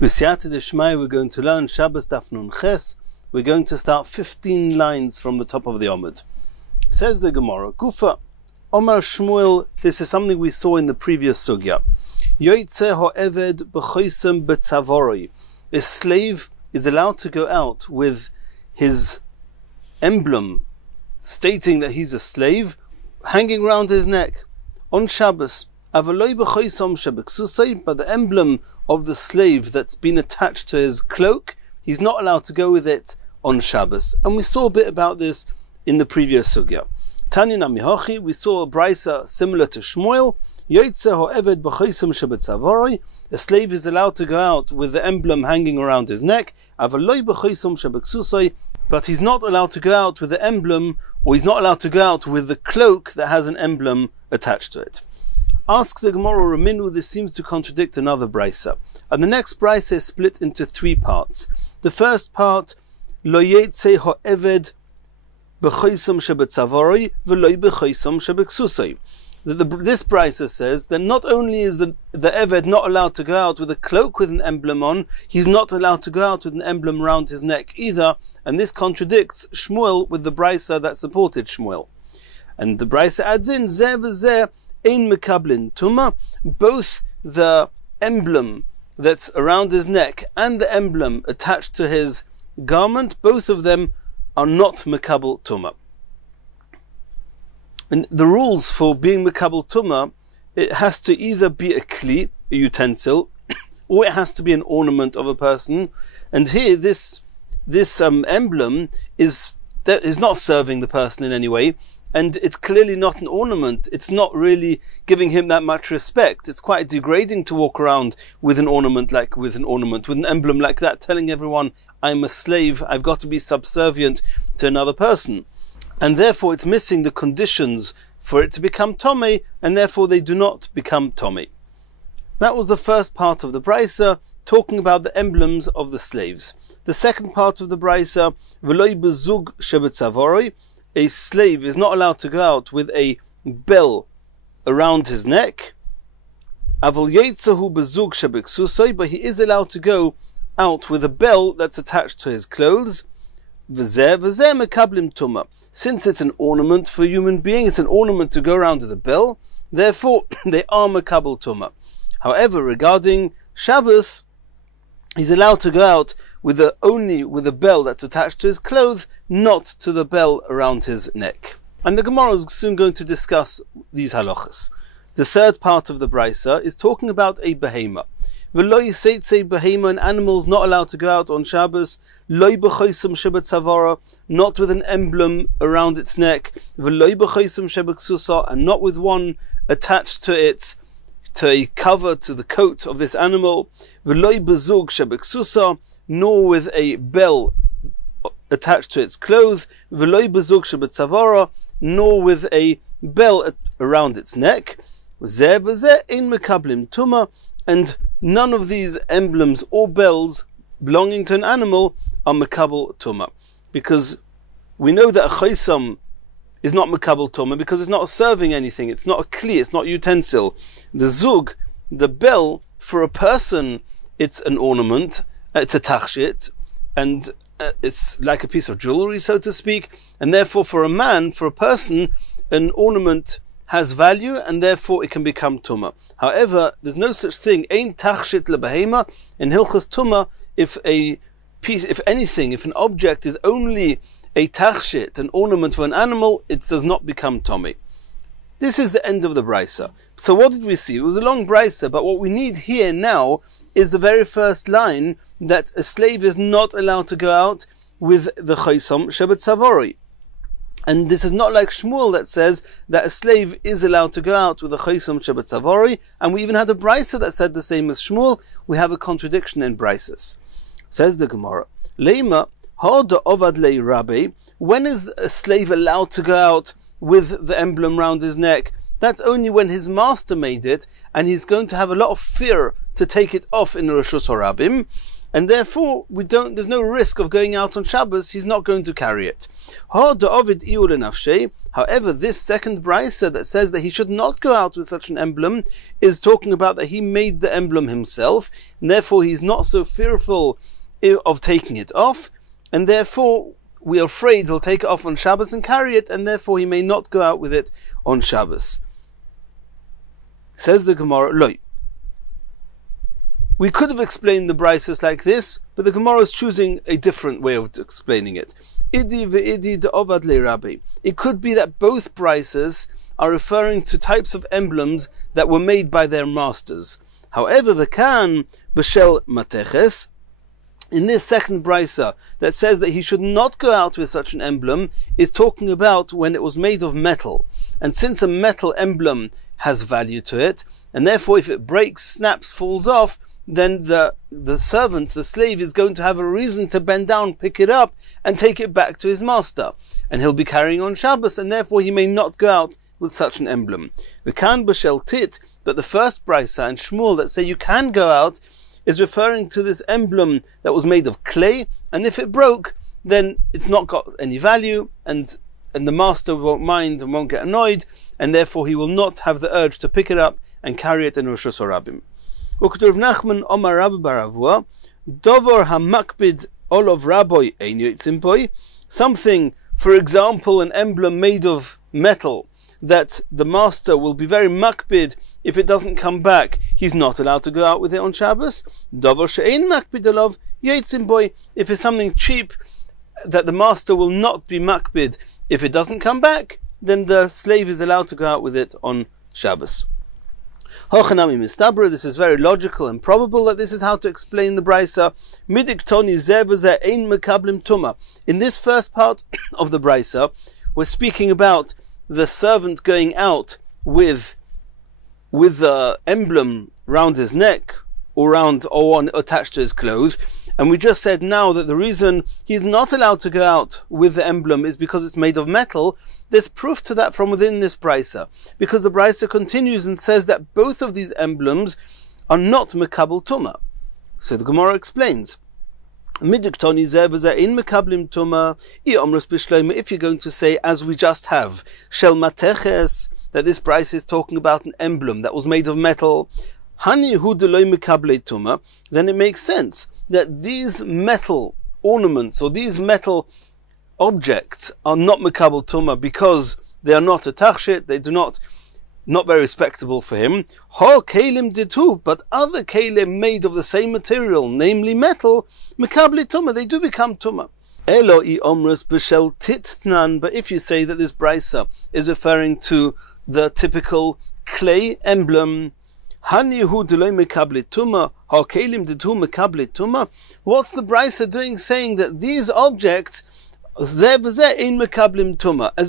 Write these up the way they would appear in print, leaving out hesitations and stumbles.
B'siyata d'shmai, we're going to learn Shabbos Daf Nun Ches. We're going to start 15 lines from the top of the Amud. Says the Gemara, Gufa, Omar Shmuel, this is something we saw in the previous sugya. Yoitze ho'eved b'choisem b'tzavoroi. A slave is allowed to go out with his emblem stating that he's a slave hanging around his neck on Shabbos. But the emblem of the slave that's been attached to his cloak, he's not allowed to go with it on Shabbos. And we saw a bit about this in the previous sugya. Tanya Namihachi, we saw a brisa similar to Shmuel. A slave is allowed to go out with the emblem hanging around his neck, but he's not allowed to go out with the emblem, or he's not allowed to go out with the cloak that has an emblem attached to it. Asks the Gemara, Raminu, this seems to contradict another brisa. And the next brisa is split into three parts. The first part, Lo yetze ho'eved b'choisam shebetzavori v'lo b'choisam shebeksusoi. This brisa says that not only is the Eved not allowed to go out with a cloak with an emblem on, he's not allowed to go out with an emblem around his neck either, and this contradicts Shmuel with the brisa that supported Shmuel. And the brisa adds in, Zeh v'zeh ein mekablin tuma, both the emblem that's around his neck and the emblem attached to his garment, both of them are not mekabel tuma. And the rules for being mekabel tuma, it has to either be a kli, a utensil, or it has to be an ornament of a person. And here, this emblem is not serving the person in any way, and it's clearly not an ornament. It's not really giving him that much respect. It's quite degrading to walk around with an with an emblem like that, telling everyone, I'm a slave, I've got to be subservient to another person. And therefore it's missing the conditions for it to become Tomei, and therefore they do not become Tomei. That was the first part of the brisa, talking about the emblems of the slaves. The second part of the brisa, V'loi bezug shebetzavori, a slave is not allowed to go out with a bell around his neck. Avol yetzahu bezug shebeksusoi, but he is allowed to go out with a bell that's attached to his clothes. V'zeh mekablim tuma. Since it's an ornament for a human being, it's an ornament to go around with a bell, therefore they are mekabel tuma. However, regarding Shabbos, he's allowed to go out only with a bell that's attached to his clothes, not to the bell around his neck. And the Gemara is soon going to discuss these halachas. The third part of the brisa is talking about a behema. V'lo yiseitze behema, an animal is not allowed to go out on Shabbos. Lo b'choisam shebetzavara, not with an emblem around its neck. V'lo b'choisam shebeksusa, and not with one attached to it, to a cover, to the coat of this animal. V'lo b'zug shebeksusa, nor with a bell attached to its clothes. V'lo b'zug shebetzavara, nor with a bell around its neck. Zeh v'zeh ein mekablim tuma, and none of these emblems or bells belonging to an animal are mekabel tuma, because we know that a choisam is not mekabel tuma because it's not serving anything. It's not a kli. It's not a utensil. The zug, the bell, for a person, it's an ornament. It's a tachshit, and it's like a piece of jewelry, so to speak. And therefore, for a man, for a person, an ornament has value, and therefore it can become tuma. However, there's no such thing. Ein tachshit lebehema in hilchas tuma. If an object is only a tachshit, an ornament for an animal, it does not become tomei. This is the end of the brisa. So what did we see? It was a long brisa, but what we need here now is the very first line, that a slave is not allowed to go out with the choisam shebetzavori. And this is not like Shmuel that says that a slave is allowed to go out with a choisam shebetzavori, and we even had a brisa that said the same as Shmuel. We have a contradiction in brises. Says the Gemara, Leima hada ovad lei rabbi, when is a slave allowed to go out with the emblem round his neck? That's only when his master made it, and he's going to have a lot of fear to take it off in Reshus Harabim. and therefore there's no risk of going out on Shabbos. He's not going to carry it. However, this second brisa that says that he should not go out with such an emblem is talking about that he made the emblem himself, and therefore he's not so fearful of taking it off, and therefore we are afraid he'll take it off on Shabbos and carry it, and therefore he may not go out with it on Shabbos. Says the Gemara, Loi. We could have explained the brises like this, but the Gemara is choosing a different way of explaining it. Idi ve'idi de'ovad le'rabi. It could be that both brises are referring to types of emblems that were made by their masters. However, v'kan b'shel mateches, in this second brisa that says that he should not go out with such an emblem, is talking about when it was made of metal. And since a metal emblem has value to it, and therefore if it breaks, snaps, falls off, then the servant, the slave, is going to have a reason to bend down, pick it up, and take it back to his master. And he'll be carrying on Shabbos, and therefore he may not go out with such an emblem. V'kan b'shel tit, but the first brisa and Shmuel that say you can go out is referring to this emblem that was made of clay, and if it broke, then it's not got any value, and the master won't mind and won't get annoyed, and therefore he will not have the urge to pick it up and carry it in Rosh Hashanah. Uktuv Nachman Omar Rabbi Baravua, Dover Hamakbid Olov Rabbi Ein Yotzim Boi, something, for example, an emblem made of metal that the master will be very makbid if it doesn't come back. He's not allowed to go out with it on Shabbos. Dover She'ein Makbid Olov Yotzim Boi, if it's something cheap that the master will not be makbid if it doesn't come back, then the slave is allowed to go out with it on Shabbos. Hochanami mistabra, this is very logical and probable that this is how to explain the brisa. Midiktoni zevazeh ein mekablim tuma. In this first part of the brisa, we're speaking about the servant going out with the emblem round his neck or attached to his clothes. And we just said now that the reason he's not allowed to go out with the emblem is because it's made of metal. There's proof to that from within this brisa, because the brisa continues and says that both of these emblems are not mekabel tuma. So the Gemara explains, if you're going to say, as we just have, shel mateches, that this brisa is talking about an emblem that was made of metal, then it makes sense that these metal ornaments or these metal objects are not mekabel tuma because they are not a tachshit, they do not very respectable for him. Ha kelim ditu, but other kelim made of the same material, namely metal, mekabel tuma, they do become tuma. Elo I omrus b'shel titnan, but if you say that this brisa is referring to the typical clay emblem, what's the brisa doing saying that these objects as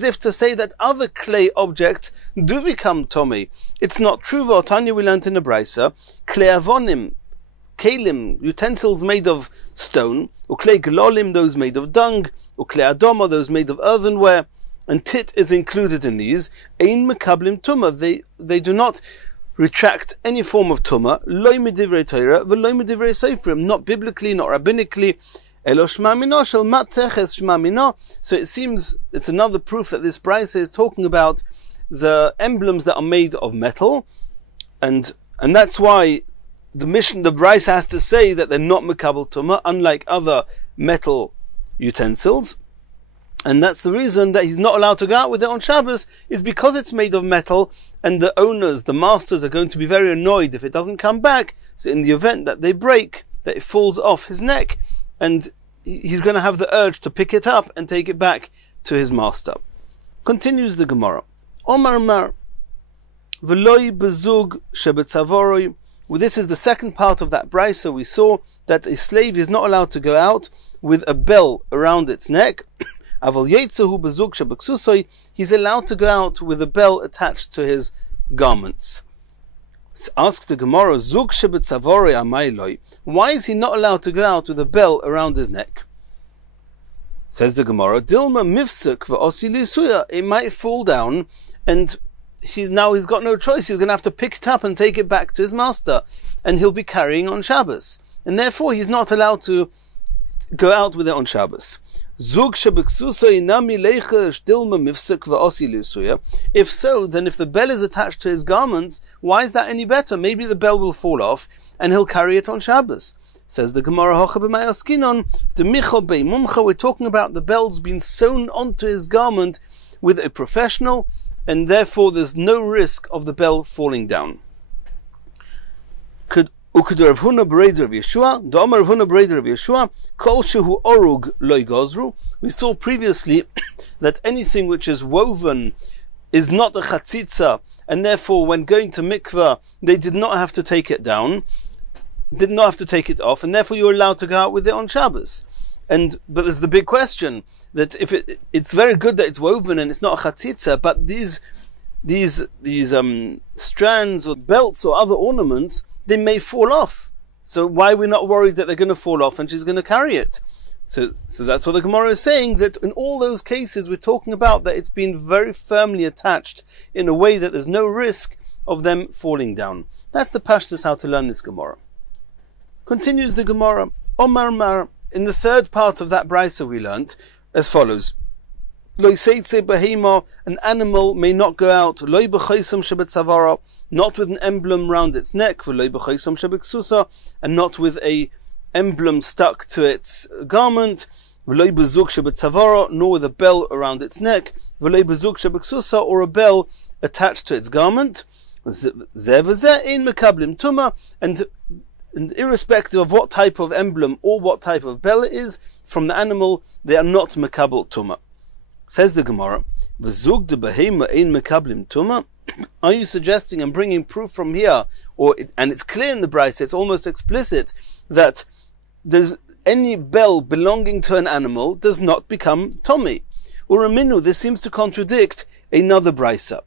if to say that other clay objects do become tomei? It's not true. Tanya, we learned in the brisa, klei avonim, kelim, utensils made of stone, or klei galolim, those made of dung, or klei adoma, those made of earthenware, and tit is included in these. Ein mekablim tuma, they do not retract any form of tuma, loy midivrei Torah, v'loy midivrei sofrim, not biblically, not rabbinically. Elo shma mino shel mateches shma mino. So it seems it's another proof that this brisa is talking about the emblems that are made of metal, and that's why the brisa has to say that they're not mekabel tuma, unlike other metal utensils. And that's the reason that he's not allowed to go out with it on Shabbos, is because it's made of metal, and the owners, the masters, are going to be very annoyed if it doesn't come back. So in the event that they break, that it falls off his neck, and he's going to have the urge to pick it up and take it back to his master. Continues the Gemara. Omar mar, v'loi bezug shebetzavoroy. Well, this is the second part of that brisa. We saw that a slave is not allowed to go out with a bell around its neck. He's allowed to go out with a bell attached to his garments. Asks the Gemara, why is he not allowed to go out with a bell around his neck? Says the Gemara, it might fall down, and he's got no choice. He's going to have to pick it up and take it back to his master, and he'll be carrying on Shabbos. and therefore he's not allowed to go out with it on Shabbos. If so, then if the bell is attached to his garments, why is that any better? Maybe the bell will fall off and he'll carry it on Shabbos. Says the Gemara, we're talking about the bells being sewn onto his garment with a professional, and therefore there's no risk of the bell falling down. We saw previously that anything which is woven is not a chatzitza, and therefore when going to mikveh they did not have to take it down, did not have to take it off, and therefore you're allowed to go out with it on Shabbos. But there's the big question that if it's very good that it's woven and it's not a chatzitza, but these strands or belts or other ornaments, they may fall off. So why are we not worried that they're going to fall off and she's going to carry it? So that's what the Gemara is saying, that in all those cases we're talking about that it's been very firmly attached in a way that there's no risk of them falling down. That's the pashtus how to learn this Gemara. Continues the Gemara, Omar Mar, in the third part of that brisa we learnt, as follows. An animal may not go out not with an emblem round its neck, and not with a emblem stuck to its garment, nor with a bell around its neck, or a bell attached to its garment. And irrespective of what type of emblem or what type of bell it is from the animal, they are not mekabel tumah. Says the Gemara, are you suggesting and bringing proof from here, and it's clear in the brisa, it's almost explicit, that there's any bell belonging to an animal does not become tomei? Or aminu, this seems to contradict another brisa.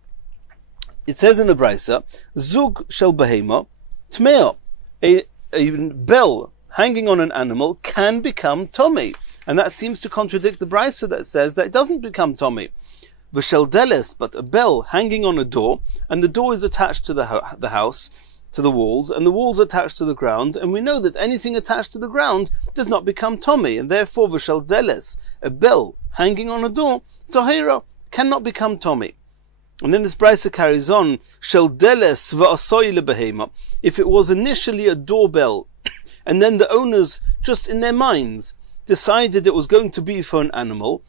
It says in the brisa, zug shel behema tmea, a bell hanging on an animal can become tomei. And that seems to contradict the brisa that says that it doesn't become tomei. V'shel deles, but a bell hanging on a door, and the door is attached to the house, to the walls, and the walls are attached to the ground, and we know that anything attached to the ground does not become tomei, and therefore v'shel deles, a bell hanging on a door, tahira, cannot become tomei. And then this brisa carries on, shel deles v'asoi lebehema, if it was initially a doorbell, and then the owners, just in their minds, decided it was going to be for an animal,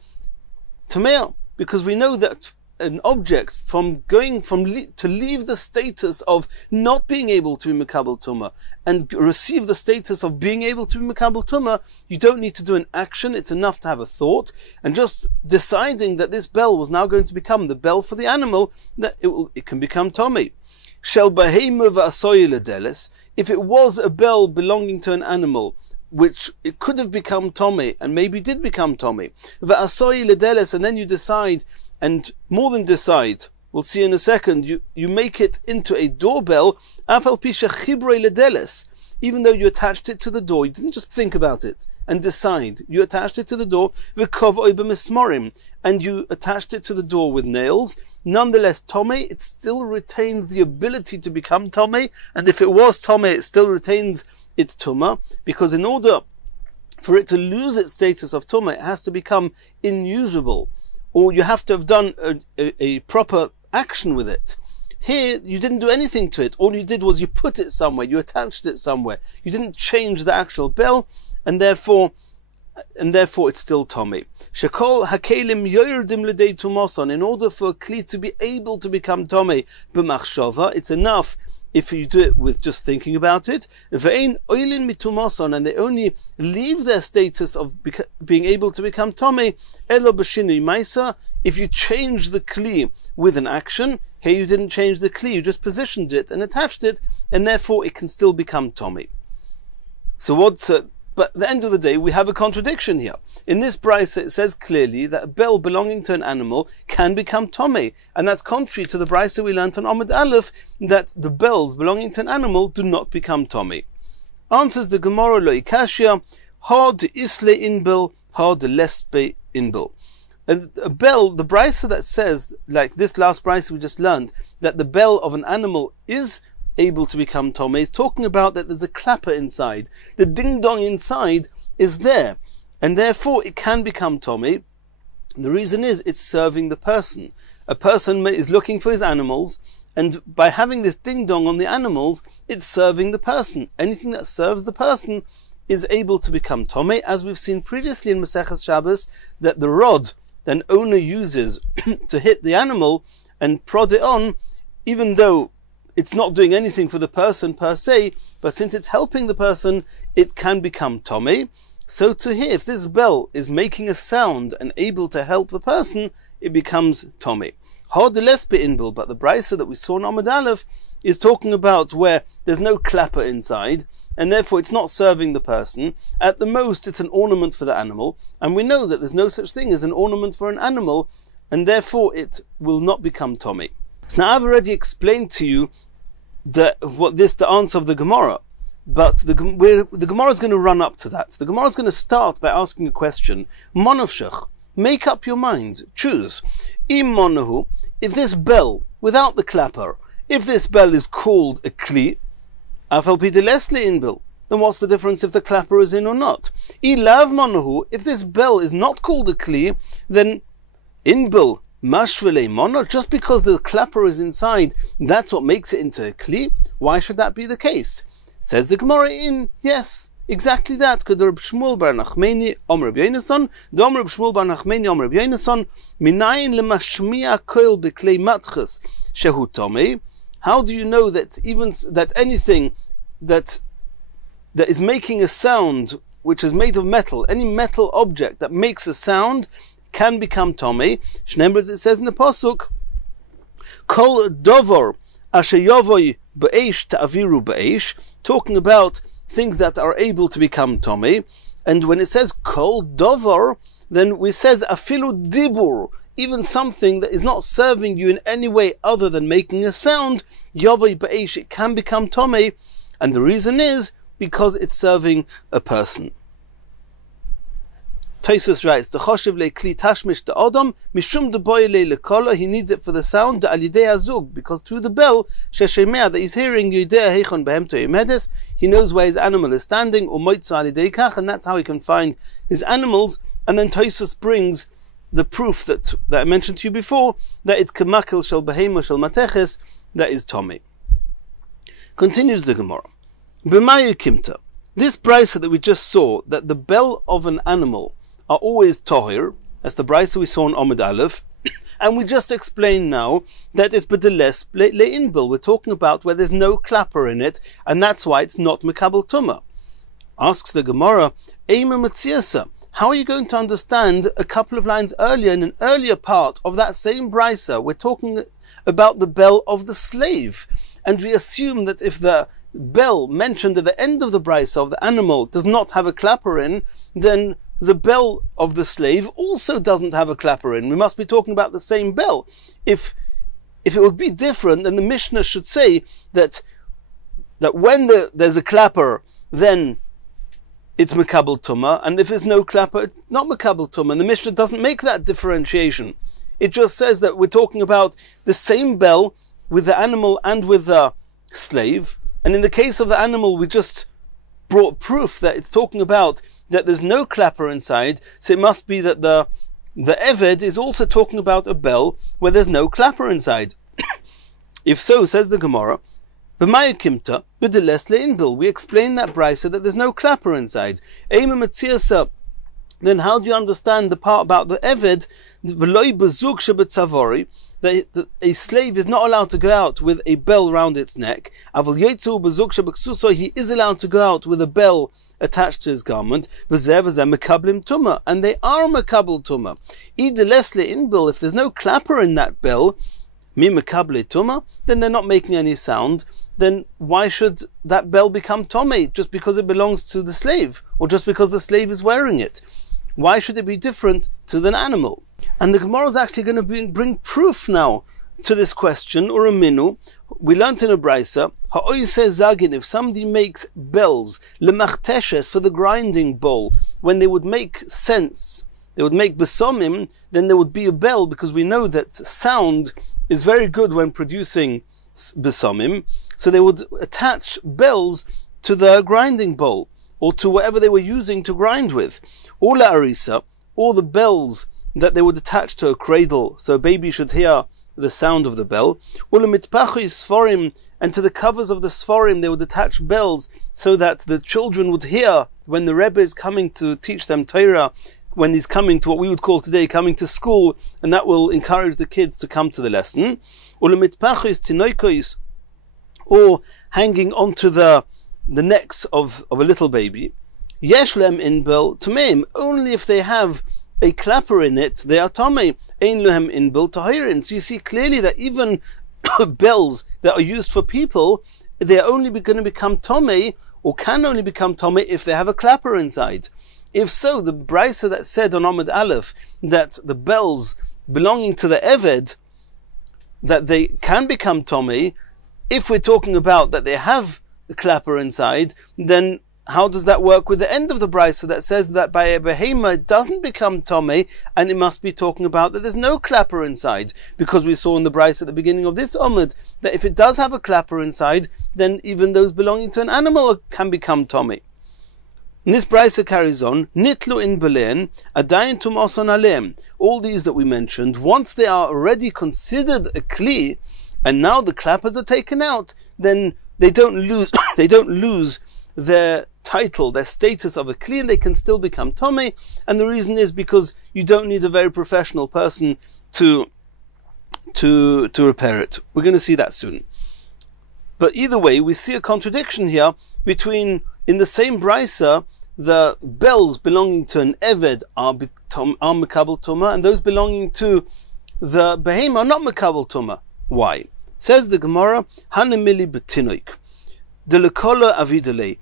tamea, because we know that an object to leave the status of not being able to be mekabel tumah and receive the status of being able to be mekabel tumah, you don't need to do an action, it's enough to have a thought, and just deciding that this bell was now going to become the bell for the animal, that it can become tomei. Shel behema v'asoi ledeles, if it was a bell belonging to an animal, which it could have become tomei, and maybe did become tomei, v'asoi ledeles, and then you decide, and more than decide, we'll see in a second, you make it into a doorbell, afal pi shechibrei ledeles, even though you attached it to the door, you didn't just think about it and decide, you attached it to the door, v'kovoi b'mismorim, and you attached it to the door with nails, nonetheless tomei, it still retains the ability to become tomei, and if it was tomei, it still retains its tumah, because in order for it to lose its status of tumah, it has to become inusable, or you have to have done a proper action with it. Here, you didn't do anything to it. All you did was you put it somewhere, you attached it somewhere. You didn't change the actual bell, and therefore it's still tomei. Shekol hakelim yoyerdim l'dei tumoson. In order for a kli to be able to become tomei b'machshava, it's enough if you do it with just thinking about it. Ve'ein oilin mitumoson, and they only leave their status of being able to become tomei elo b'shinui maisa, if you change the kli with an action. Here you didn't change the kli, you just positioned it and attached it, and therefore it can still become tomei. But at the end of the day, we have a contradiction here. In this brisa, it says clearly that a bell belonging to an animal can become tomei, and that's contrary to the brisa we learnt on Amud Aleph, that the bells belonging to an animal do not become tomei. Answers the Gemara lo ikashia, ha de isle inbel, ha de lesbe inbel. And a bell, the brisa that says, like this last brisa we just learned, that the bell of an animal is able to become Tomei is talking about that there's a clapper inside. The ding-dong inside is there, and therefore it can become Tomei. The reason is it's serving the person. A person is looking for his animals, and by having this ding-dong on the animals, it's serving the person. Anything that serves the person is able to become Tomei, as we've seen previously in Masechas Shabbos, that the rod that an owner uses to hit the animal and prod it on, even though it's not doing anything for the person per se, but since it's helping the person, it can become Tomei. So to here, if this bell is making a sound and able to help the person, it becomes Tomei. But the brisa that we saw in Amud Aleph is talking about where there's no clapper inside, and therefore it's not serving the person. At the most, it's an ornament for the animal, and we know that there's no such thing as an ornament for an animal, and therefore it will not become Tomei. So now I've already explained to you the answer of the Gemara, but the Gemara is going to run up to that. So the Gemara is going to start by asking a question. Monofshech, make up your mind, choose. Im monahu, if this bell, without the clapper, if this bell is called a kli, afal pidelesli inbil, then what's the difference if the clapper is in or not? Ilav monahu, if this bell is not called a kli, then inbil mashvele mono, just because the clapper is inside, that's what makes it into a kli. Why should that be the case? Says the Gemara yes, exactly that. How do you know that even that anything that is making a sound which is made of metal, any metal object that makes a sound can become Tomei? As it says in the pasuk, Kol dover asher yovoi be'esh ta'aviru be'esh, talking about things that are able to become Tomei. And when it says Kol dover, then we says afilu dibur, even something that is not serving you in any way other than making a sound, yovoi be'esh, it can become Tomei. And the reason is because it's serving a person. Tosfos writes, "The choshev lekli tashmish the adam mishum de boyle lekola." He needs it for the sound, the alidei azug, because through the bell sheshemea that he's hearing, yidei heichon behem toyemedes, he knows where his animal is standing, or moitza alidei kach, and that's how he can find his animals. And then Tosfos brings the proof that I mentioned to you before, that it's kemakil shel behema shel mateches, that is Tomei. Continues the Gemara. B'mayu kimta. This brisa that we just saw, that the bell of an animal are always tohir, that's the brisa we saw in Amud Aleph, and we just explained now that it's bedeles le'inbil. We're talking about where there's no clapper in it, and that's why it's not mekabel tumah. Asks the Gemara, Eima Matziasa, how are you going to understand a couple of lines earlier, in an earlier part of that same brisa? We're talking about the bell of the slave, and we assume that if the bell mentioned at the end of the brisa of the animal does not have a clapper in, then the bell of the slave also doesn't have a clapper in. We must be talking about the same bell. If it would be different, then the Mishnah should say that when there's a clapper, then it's mekabel tumah, and if there's no clapper, it's not mekabel tumah. And the Mishnah doesn't make that differentiation. It just says that we're talking about the same bell with the animal and with the slave. And in the case of the animal, we just brought proof that it's talking about that there's no clapper inside, so it must be that the Eved is also talking about a bell where there's no clapper inside. If so, says the Gemara, B'maya kimta b'deles le'inbil, we explain that brisa that there's no clapper inside. Eima Matziasa, then how do you understand the part about the Eved, v'loi bezug shebetzavori, that a slave is not allowed to go out with a bell round its neck. Aval yetzu bezug shebeksuso, he is allowed to go out with a bell attached to his garment. V'zeh mekablim tumah, and they are mekabel tumah. Idelesle inbil, if there's no clapper in that bell, mi mekable tumah, then they're not making any sound. Then why should that bell become Tomei? Just because it belongs to the slave, or just because the slave is wearing it? Why should it be different to the animal? And the Gemara is actually going to bring proof now to this question, or a minu. We learnt in a brisa, ha'oyse zagin, if somebody makes bells, lemachteshes, for the grinding bowl, when they would make sense, they would make besomim, then there would be a bell, because we know that sound is very good when producing besomim, so they would attach bells to the grinding bowl, or to whatever they were using to grind with. Or la'arisa, or the bells that they would attach to a cradle, so a baby should hear the sound of the bell. Or lemitpachu sforim, and to the covers of the sforim they would attach bells, so that the children would hear when the Rebbe is coming to teach them Torah, when he's coming to what we would call today coming to school, and that will encourage the kids to come to the lesson. Or lemitpachu tinoikois, or hanging onto the necks of a little baby. Yeshlem in bel tameim, only if they have a clapper in it, they are tamei. Ein lehem in bel tahirin. So you see clearly that even bells that are used for people, they are only going to become tamei, or can only become tamei, if they have a clapper inside. If so, the brisa that said on Amud Aleph that the bells belonging to the Eved, that they can become tamei, if we're talking about that they have the clapper inside, then how does that work with the end of the brisa that says that by a behema it doesn't become tomei, and it must be talking about that there's no clapper inside, because we saw in the brisa at the beginning of this omid that if it does have a clapper inside, then even those belonging to an animal can become tomei. And this brisa carries on, nitlu in belen, adayin tumoson alem. All these that we mentioned, once they are already considered a kli, and now the clappers are taken out, then they don't lose their title, their status of a kli, and they can still become tomei. And the reason is because you don't need a very professional person to repair it. We're going to see that soon. But either way, we see a contradiction here between, in the same brisa, the bells belonging to an eved are mekabel tuma, and those belonging to the behema are not mekabel tuma. Why? Says the Gemara, Hanemili betinoik, de lekola avidele.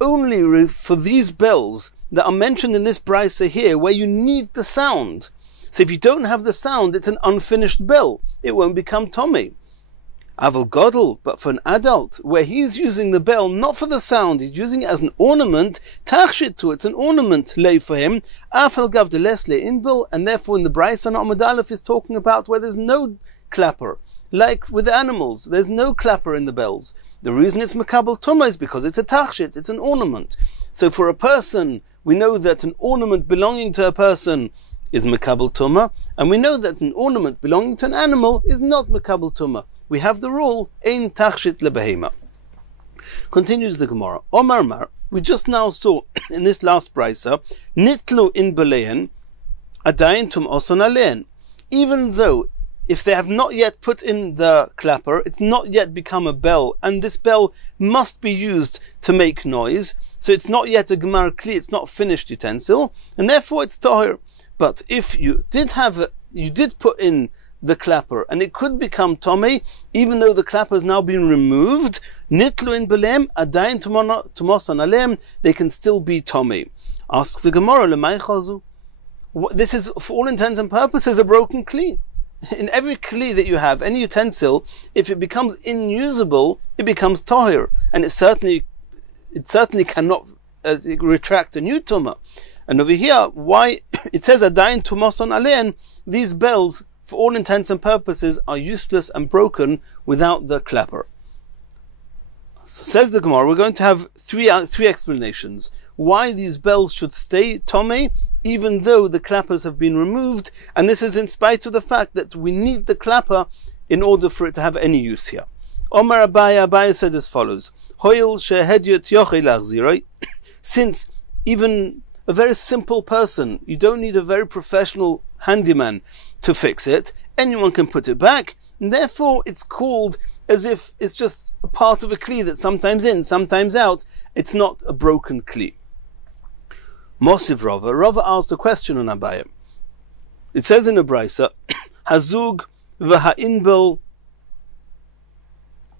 Only for these bells that are mentioned in this brisa here, where you need the sound. So if you don't have the sound, it's an unfinished bell. It won't become tomei. Aval godel, but for an adult, where he's using the bell not for the sound, he's using it as an ornament, tachshit to it's an ornament, lay for him, afal gav de lesle inbel, and therefore in the brisa on Amud Aleph is talking about where there's no clapper. Like with animals, there's no clapper in the bells. The reason it's mekabel tumah is because it's a tachshit, it's an ornament. So for a person, we know that an ornament belonging to a person is mekabel tumah, and we know that an ornament belonging to an animal is not mekabel tumah. We have the rule, ein tachshit lebehema. Continues the Gemara. Omar Mar, we just now saw in this last brisa, nitlu in belein, adayin tum oson alein. Even though if they have not yet put in the clapper, it's not yet become a bell, and this bell must be used to make noise, so it's not yet a gemar kli, it's not finished utensil, and therefore it's tahir. But if you did put in the clapper, and it could become tomei, even though the clapper has now been removed, nitlu in belem, adayin tumosan alem, they can still be tomei. Asks the Gemara, lemay chazu. This is, for all intents and purposes, a broken kli. In every kli that you have, any utensil, if it becomes inusable, it becomes tahir, and it certainly cannot retract a new tumah. And over here, why it says adayin tumoson alein, these bells, for all intents and purposes, are useless and broken without the clapper. So says the Gemara, we're going to have three explanations why these bells should stay tomei, even though the clappers have been removed, and this is in spite of the fact that we need the clapper in order for it to have any use here. Omar Abaya said as follows, since even a very simple person, you don't need a very professional handyman to fix it, anyone can put it back, and therefore it's called as if it's just a part of a kli that's sometimes in, sometimes out. It's not a broken kli. Mosiv Rava asked a question on Abaya. It says in a brisa, Hazug v'ha'inbel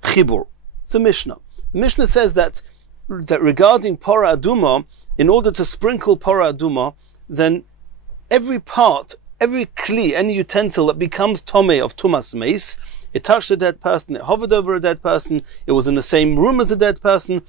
chibur. It's a Mishnah. The Mishnah says that regarding Pora Aduma, in order to sprinkle Pora Aduma, then every part, every kli, any utensil that becomes tomei of tumas meis, it touched a dead person, it hovered over a dead person, it was in the same room as a dead person,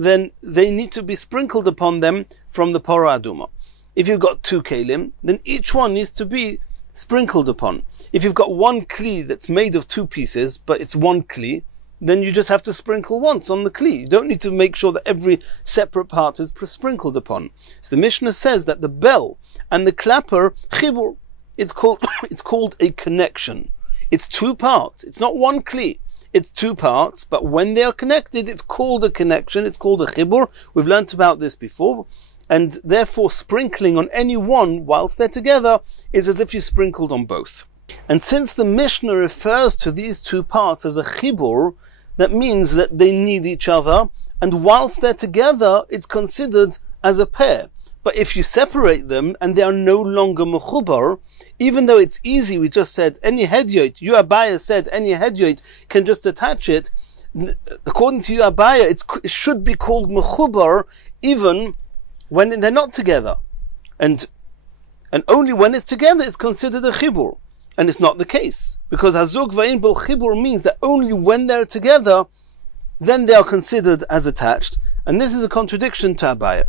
then they need to be sprinkled upon them from the Pora Aduma. If you've got two kelim, then each one needs to be sprinkled upon. If you've got one kli that's made of two pieces, but it's one kli, then you just have to sprinkle once on the kli. You don't need to make sure that every separate part is sprinkled upon. So the Mishnah says that the bell and the clapper, chibur, it's called a connection. It's two parts. It's not one kli. It's two parts, but when they are connected, it's called a connection. It's called a chibur. We've learnt about this before. And therefore, sprinkling on any one whilst they're together is as if you sprinkled on both. And since the Mishnah refers to these two parts as a chibur, that means that they need each other, and whilst they're together, it's considered as a pair. But if you separate them and they are no longer mechubar, even though it's easy, we just said any hedyot, you Abaya said any hedyot can just attach it. According to you Abaya, it should be called mechubar even when they're not together. And only when it's together it's considered a chibur. And it's not the case, because hazug v'ein bel chibur means that only when they're together, then they are considered as attached. And this is a contradiction to Abaya.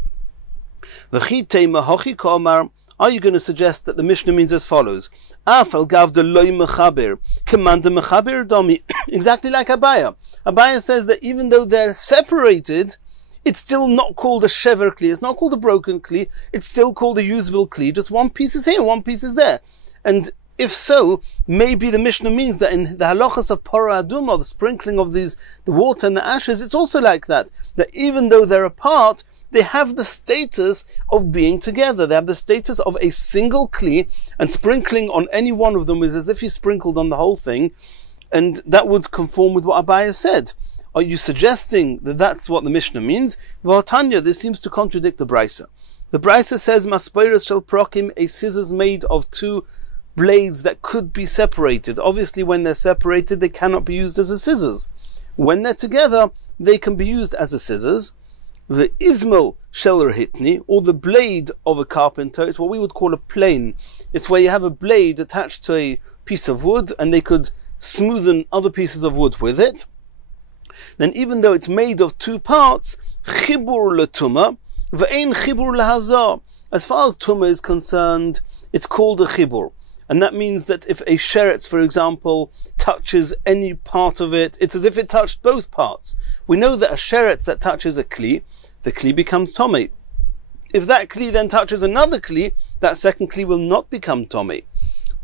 Are you going to suggest that the Mishnah means as follows? Exactly like Abaya. Abaya says that even though they're separated, it's still not called a shever kli, it's not called a broken kli, it's still called a usable kli, just one piece is here, one piece is there. And if so, maybe the Mishnah means that in the halachas of Parah Adumah, the sprinkling of the water and the ashes, it's also like that. That even though they're apart, they have the status of being together. They have the status of a single kli, and sprinkling on any one of them is as if you sprinkled on the whole thing, and that would conform with what Abaya said. Are you suggesting that that's what the Mishnah means? V'atanya, this seems to contradict the Brisa. The Brisa says, Maspeiros shel prokim, a scissors made of two blades that could be separated. Obviously, when they're separated, they cannot be used as a scissors. When they're together, they can be used as a scissors. The ismel sheller hitni, or the blade of a carpenter, it's what we would call a plane. It's where you have a blade attached to a piece of wood, and they could smoothen other pieces of wood with it. Then even though it's made of two parts, chibur letuma, ve'ein chibur lehazar. As far as tuma is concerned, it's called a chibur. And that means that if a sheretz, for example, touches any part of it, it's as if it touched both parts. We know that a sheretz that touches a kli, the kli becomes tomei. If that kli then touches another kli, that second kli will not become tomei.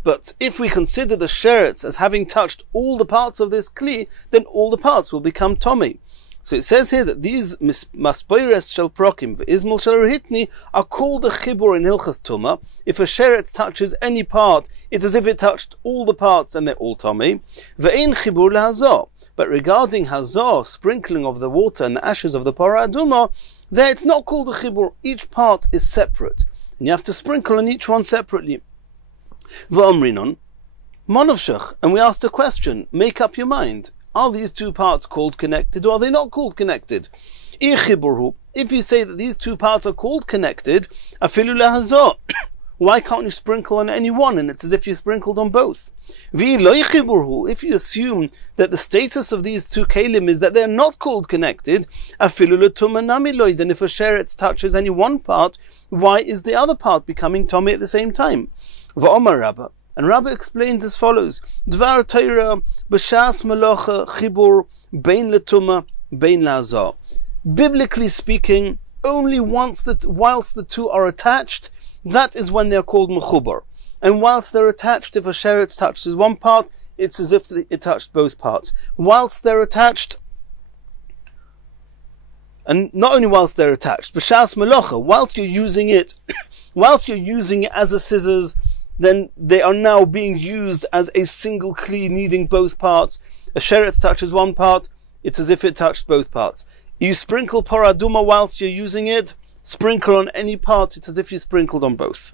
But if we consider the sheretz as having touched all the parts of this kli, then all the parts will become tomei. So it says here that these maspoires shel prokim v'izmul shel hitni are called a chibur in hilchas tuma. If a sheretz touches any part, it's as if it touched all the parts and they're all tomei. Ve'ein chibur lehazor. But regarding hazor, sprinkling of the water and the ashes of the parah adumah, there it's not called a chibur. Each part is separate, and you have to sprinkle on each one separately. V'omrinon monovshach, and we asked a question. Make up your mind. Are these two parts called connected, or are they not called connected? If you say that these two parts are called connected, afilu lehazor, why can't you sprinkle on any one, and it's as if you sprinkled on both? If you assume that the status of these two kelim is that they're not called connected, afilu letuma namiloi, then if a sheretz touches any one part, why is the other part becoming tomei at the same time? V'omar Rabbah. And Rabbah explained as follows: Dvar Torah b'shas melocha chibur bein letuma bein la'azar. Biblically speaking, only whilst the two are attached, that is when they are called mechubar. And whilst they're attached, if a sheretz touches one part, it's as if it touched both parts. Whilst they're attached, and not only whilst they're attached, b'shas melocha, whilst you're using it as a scissors, then they are now being used as a single kli needing both parts. A sheretz touches one part, it's as if it touched both parts. You sprinkle parah adumah whilst you're using it, sprinkle on any part, it's as if you sprinkled on both.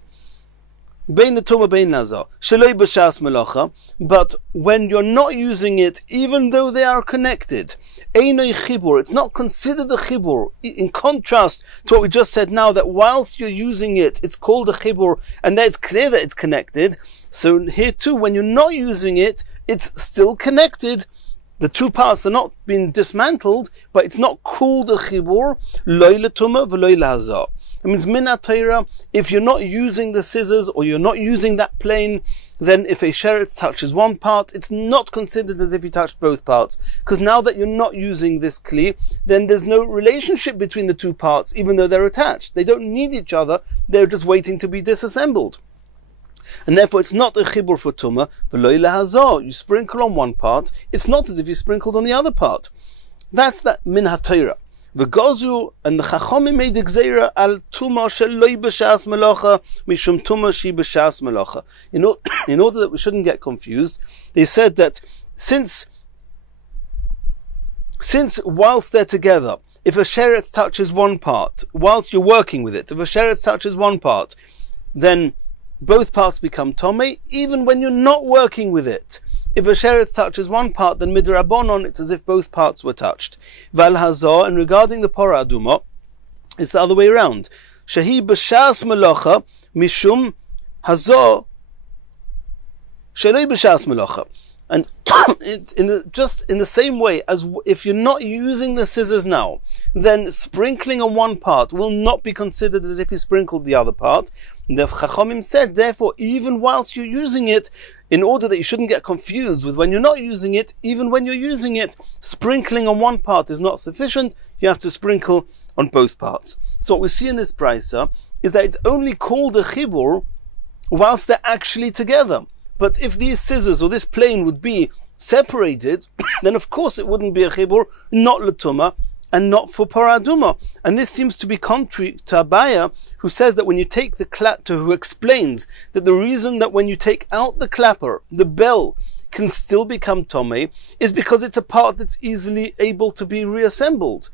Bein letuma bein la'azar, sheloi b'shas melocha, but when you're not using it, even though they are connected, einoi chibur, it's not considered a chibur. In contrast to what we just said now, that whilst you're using it, it's called a chibur, and that it's clear that it's connected. So here too, when you're not using it, it's still connected, The two parts are not being dismantled, but it's not called a chibur, loy letuma v'loy lahazah. That means min ha'Torah, if you're not using the scissors or you're not using that plane, then if a sheretz touches one part, it's not considered as if you touched both parts. Because now that you're not using this kli, then there's no relationship between the two parts, even though they're attached. They don't need each other, they're just waiting to be disassembled. And therefore it's not a chibur for tumah, v'loy lahazah. You sprinkle on one part, it's not as if you sprinkled on the other part. That's that min ha'Torah. The Gozu and the Chachomim made a gzeira al tuma sheloi b'shas melacha mishum tuma shi b'shas melacha. In order that we shouldn't get confused, they said that since whilst they're together, if a sheretz touches one part, whilst you're working with it, if a sheretz touches one part, then both parts become tomei, even when you're not working with it. If a sheretz touches one part, then midrabanon, it's as if both parts were touched. Val hazah, and regarding the pora aduma, it's the other way around. Shehi b'shas melacha mishum hazah sheloi b'shas melacha. And it's just in the same way as if you're not using the scissors now, then sprinkling on one part will not be considered as if you sprinkled the other part. The Chachomim said, therefore, even whilst you're using it, in order that you shouldn't get confused with when you're not using it, even when you're using it, sprinkling on one part is not sufficient. You have to sprinkle on both parts. So what we see in this brisa is that it's only called a chibur whilst they're actually together. But if these scissors or this plane would be separated, then of course it wouldn't be a chibur, not l'tumah, and not for paraduma. And this seems to be contrary to Abaya, who says that when you take the who explains that the reason that when you take out the clapper, the bell can still become tomei, is because it's a part that's easily able to be reassembled.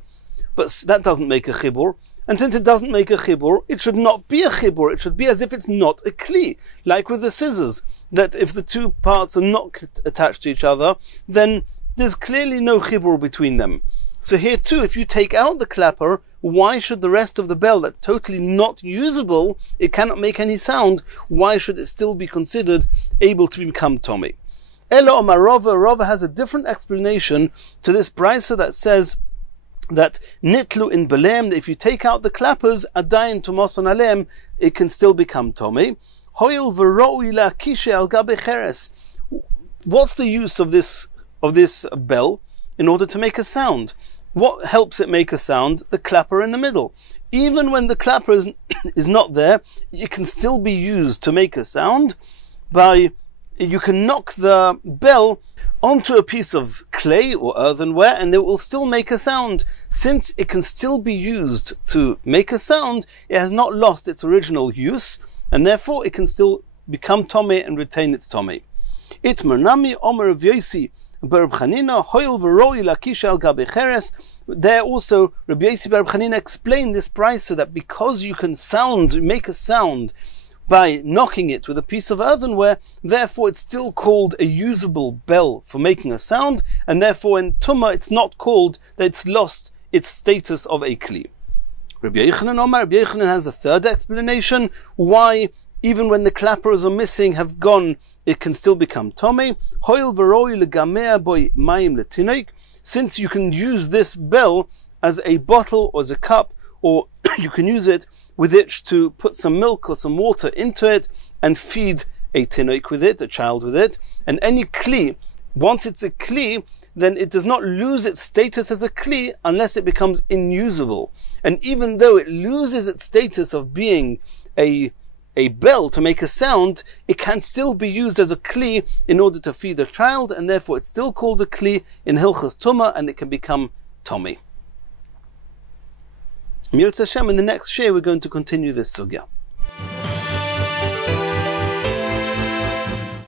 But that doesn't make a chibur. And since it doesn't make a chibur, it should not be a chibur. It should be as if it's not a kli. Like with the scissors, that if the two parts are not attached to each other, then there's clearly no chibur between them. So here too, if you take out the clapper, why should the rest of the bell that's totally not usable, it cannot make any sound, why should it still be considered able to become tomei? Elo Omar Rava has a different explanation to this brisa that says that nitlu in belem, that if you take out the clappers, adayin tumoson alem, it can still become tomei. Hoil v'ro'u la kishe al gabe cheres. What's the use of this bell? In order to make a sound. What helps it make a sound? The clapper in the middle. Even when the clapper is not there, it can still be used to make a sound you can knock the bell onto a piece of clay or earthenware and it will still make a sound. Since it can still be used to make a sound, it has not lost its original use, and therefore it can still become tomei and retain its tomei. It mernami omer of Yosi. There also, Rabbi Yosi Bar Chanina explained this brisa that because you can make a sound by knocking it with a piece of earthenware, therefore it's still called a usable bell for making a sound, and therefore in Tumah it's not called that it's lost its status of a kli. Rabbi Yochanan has a third explanation why even when the clappers are missing, have gone, it can still become tomei. Since you can use this bell as a bottle or as a cup, or you can use it with it to put some milk or some water into it and feed a tinoik with it, a child with it. And any kli, once it's a kli, then it does not lose its status as a kli unless it becomes inusable. And even though it loses its status of being a bell to make a sound, it can still be used as a kli in order to feed a child, and therefore it's still called a kli in Hilchas Tumah, and it can become tomei. Mir Hashem, in the next share we're going to continue this sugya.